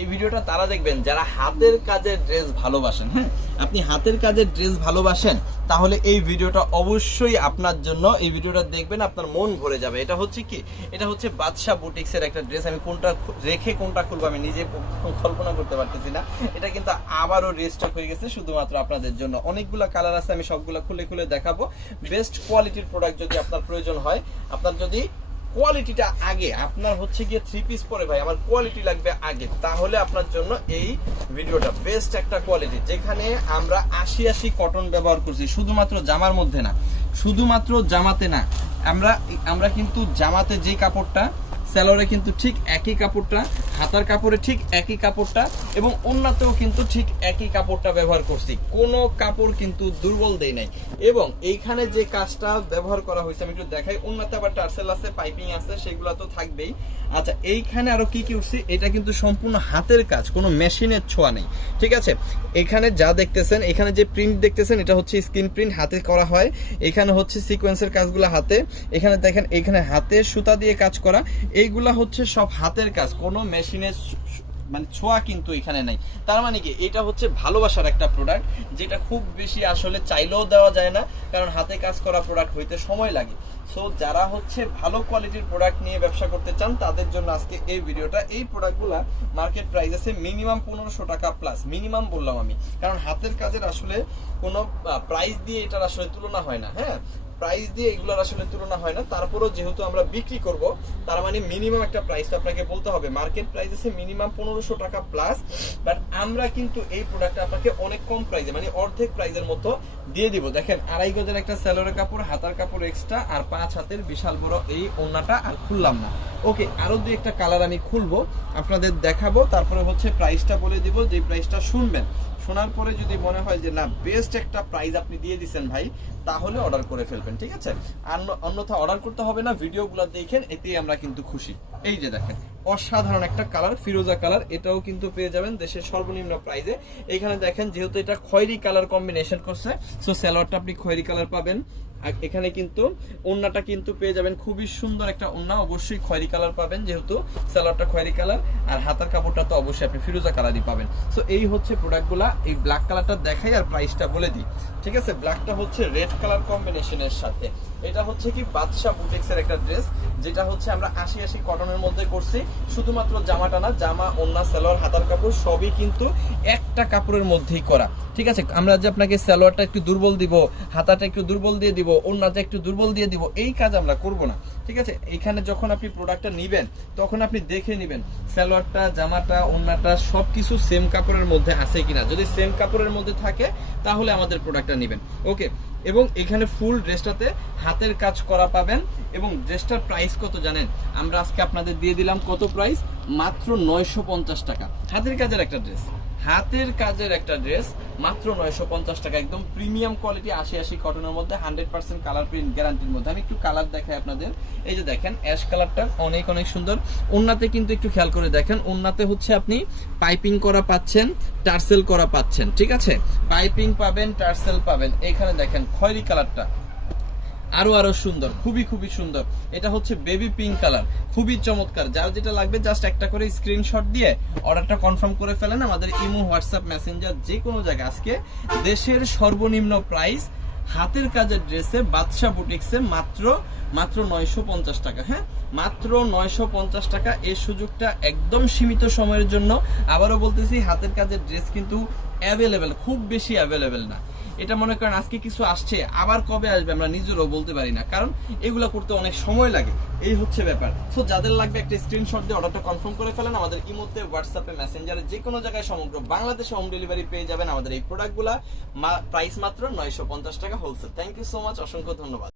এই ভিডিওটা তারা দেখবেন যারা হাতের কাজের ড্রেস ভালোবাসেন। হ্যাঁ, আপনি হাতের কাজের ড্রেস ভালোবাসেন তাহলে এই ভিডিওটা অবশ্যই আপনার জন্য। এই ভিডিওটা দেখবেন আপনার মন ভরে যাবে। এটা হচ্ছে কি, এটা হচ্ছে বাদশা বুটিক্সের একটা ড্রেস। আমি কোনটা রেখে কোনটা খুলবো আমি নিজে কল্পনা করতে পারতেছি না। এটা কিন্তু আবারও রিস্টক হয়ে গেছে শুধুমাত্র আপনাদের জন্য। অনেকগুলো কালার আছে, আমি সবগুলো খুলে খুলে দেখাবো। বেস্ট কোয়ালিটির প্রোডাক্ট যদি আপনার প্রয়োজন হয়, আপনার যদি কোয়ালিটিটা আগে, আপনার হচ্ছে গিয়ে 3 পিস পরে ভাই আমার কোয়ালিটি লাগবে আগে, তাহলে আপনার জন্য এই ভিডিওটা বেস্ট একটা কোয়ালিটি। যেখানে আমরা 80 কটন ব্যবহার করছি, শুধুমাত্র জামার মধ্যে না, শুধুমাত্র জামাতে না, আমরা কিন্তু জামাতে যে কাপড়টা, সেলোরে কিন্তু ঠিক একই কাপড়টা, হাতার কাপড়ে ঠিক একই কাপড়টা, এবং ওন্নাতেও কিন্তু ঠিক একই কাপড়টা ব্যবহার করছি। কোনো কাপড় কিন্তু দুর্বল দেই নাই। এবং এইখানে যে কাজটা ব্যবহার করা হয়েছে আমি একটু দেখাই। ওন্নাতে আবার টার্সেল আছে, পাইপিং আছে, সেগুলো তো থাকবেই। আচ্ছা, এইখানে আরো কি কি উঠছে, এটা কিন্তু সম্পূর্ণ হাতের কাজ, কোনো মেশিনের ছোঁয়া নেই। ঠিক আছে, এখানে যা দেখতেছেন, এখানে যে প্রিন্ট দেখতেছেন এটা হচ্ছে স্ক্রিন প্রিন্ট, হাতে করা হয়। এখানে হচ্ছে সিকোয়েন্সের কাজগুলো হাতে। এখানে দেখেন, এখানে হাতে সুতা দিয়ে কাজ করা, এইগুলা হচ্ছে সব হাতের কাজ, কোনো মেশিনের মানে ছোঁয়া কিন্তু এখানে নাই। তার মানে কি, এটা হচ্ছে ভালোবাসার একটা প্রোডাক্ট, যেটা খুব বেশি আসলে চাইলেও দেওয়া যায় না, কারণ হাতে কাজ করা প্রোডাক্ট হইতে সময় লাগে। সো যারা হচ্ছে ভালো কোয়ালিটির প্রোডাক্ট নিয়ে ব্যবসা করতে চান তাদের জন্য আজকে এই ভিডিওটা। এই প্রোডাক্টগুলা মার্কেট প্রাইস আছে মিনিমাম 1500 টাকা প্লাস, মিনিমাম বললাম আমি, কারণ হাতের কাজের আসলে কোনো প্রাইস দিয়ে এটার আসলে তুলনা হয় না। হ্যাঁ, প্রাইস দিয়ে এগুলোর আসলে তুলনা হয় না। তারপরেও যেহেতু আমরা বিক্রি করব, তার মানে মিনিমাম একটা প্রাইস তো আপনাকে বলতে হবে। মার্কেট প্রাইস আছে মিনিমাম 1500 টাকা প্লাস, বাট আমরা কিন্তু এই প্রোডাক্টটা আপনাকে অনেক কম প্রাইসে, মানে অর্ধেক প্রাইসের মতো দিয়ে দিব। দেখেন, 2.5 গজের একটা সেলোরের কাপড়, হাতার কাপড় এক্সট্রা, আর 5 হাতের বিশাল বড় এই ওড়নাটা। আর খুললাম না, ওকে, আরো দুই একটা কালার আমি খুলবো, আপনাদের দেখাবো, তারপরে হচ্ছে প্রাইসটা বলে দিব। যে প্রাইসটা শুনবেন, শোনার পরে যদি মনে হয় যে না বেস্ট একটা প্রাইস আপনি দিয়ে দিচ্ছেন ভাই, তাহলে অর্ডার করে ফেলবেন। ঠিক আছে, আর অন্যথা অর্ডার করতে হবে না, ভিডিওগুলো দেখেন, এতেই আমরা কিন্তু খুশি। এই যে দেখেন, অসাধারণ একটা কালার, ফিরোজা কালার, এটাও কিন্তু পেয়ে যাবেন দেশের সর্বনিম্ন প্রাইসে। এখানে দেখেন, যেহেতু এটা খয়েরি কালার কম্বিনেশন করছে, সো সালোয়ারটা আপনি খয়েরি কালার পাবেন। আর এখানে কিন্তু ওন্নাটা কিন্তু পেয়ে যাবেন খুবই সুন্দর একটা ওন্না, অবশ্যই খয়েরি কালার পাবেন, যেহেতু সালোয়ারটা খয়েরি কালার, আর হাতার কাপড়টা তো অবশ্যই আপনি ফিরোজা কালারই পাবেন। সো এই হচ্ছে প্রোডাক্টগুলা। এই ব্ল্যাক কালারটা দেখাই আর প্রাইসটা বলে দিই। ঠিক আছে, ব্ল্যাকটা হচ্ছে রেড কালার কম্বিনেশনের সাথে। এটা হচ্ছে কি বাদশা বুটিক্সের একটা ড্রেস, যেটা হচ্ছে আমরা 80 কটনের মধ্যে করছি। শুধুমাত্র জামাটা না, জামা, ওন্না, সালোয়ার, হাতার কাপড় সবই কিন্তু একটা কাপড়ের মধ্যেই করা। ঠিক আছে, আমরা যে আপনাকে সালোয়ারটা একটু দুর্বল দিব, হাতাটা একটু দুর্বল দিয়ে দিব, ওন্নাটা একটু দুর্বল দিয়ে দিব, এই কাজ আমরা করব না। ঠিক আছে, এখানে যখন আপনি প্রোডাক্টটা নিবেন তখন আপনি দেখে নিবেন সালোয়ারটা, জামাটা, ওন্নাটা সবকিছু সেম কাপড়ের মধ্যে আছে কিনা। যদি সেম কাপড়ের মধ্যে থাকে তাহলে আমাদের প্রোডাক্টটা নিবেন। ওকে, এবং এখানে ফুল ড্রেসটাতে হাতের কাজ করা পাবেন। এবং ড্রেসটার প্রাইস কত জানেন? আমরা আজকে আপনাদের দিয়ে দিলাম কত প্রাইস? মাত্র 950 টাকা। হাতের কাজের একটা ড্রেস, হাতের কাজের একটা ড্রেস মাত্র 950 টাকা, একদম প্রিমিয়াম কোয়ালিটি, 80 কটনের মধ্যে, 100% কালার প্রিন্ট গ্যারান্টির মধ্যে। আমি একটু কালার দেখাই আপনাদের। এই যে দেখেন, অ্যাশ কালারটা অনেক অনেক সুন্দর। ওন্নাতে কিন্তু একটু খেয়াল করে দেখেন, ওন্নাতে হচ্ছে আপনি পাইপিং করা পাচ্ছেন, টার্সেল করা পাচ্ছেন। ঠিক আছে, পাইপিং পাবেন, টার্সেল পাবেন। এখানে দেখেন খয়েরি কালারটা আরো সুন্দর, খুবই সুন্দর। এটা হচ্ছে বেবি পিঙ্ক কালার, খুবই চমৎকার। যার যেটা লাগবে জাস্ট একটা করে স্ক্রিনশট দিয়ে অর্ডারটা কনফার্ম করে ফেলেন। আমাদের ইমো, হোয়াটসঅ্যাপ, মেসেঞ্জার যে কোনো জায়গায়। আজকে দেশের সর্বনিম্ন প্রাইস হাতের কাজের ড্রেসে বাদশা বুটিক্সে মাত্র 950 টাকা। হ্যাঁ, মাত্র 950 টাকা। এই সুযোগটা একদম সীমিত সময়ের জন্য। আবারও বলতেছি, হাতের কাজের ড্রেস কিন্তু অ্যাভেলেবেল, খুব বেশি অ্যাভেলেবেল না। এটা মনে করেন আজকে কিছু আসছে, আবার কবে আসবে আমরা নিজেরাও বলতে পারি না, কারণ এগুলো করতে অনেক সময় লাগে। এই হচ্ছে ব্যাপার। সো যাদের লাগবে একটা স্ক্রিনশট দিয়ে অর্ডারটা কনফার্ম করে ফেলেন। আমাদের ইমোতে, হোয়াটসঅ্যাপে, মেসেঞ্জারে যে কোনো জায়গায় সমগ্র বাংলাদেশে হোম ডেলিভারি পেয়ে যাবেন। আমাদের এই প্রোডাক্টগুলা প্রাইস মাত্র 950 টাকা wholesale. Thank you so much, অসংখ্য ধন্যবাদ।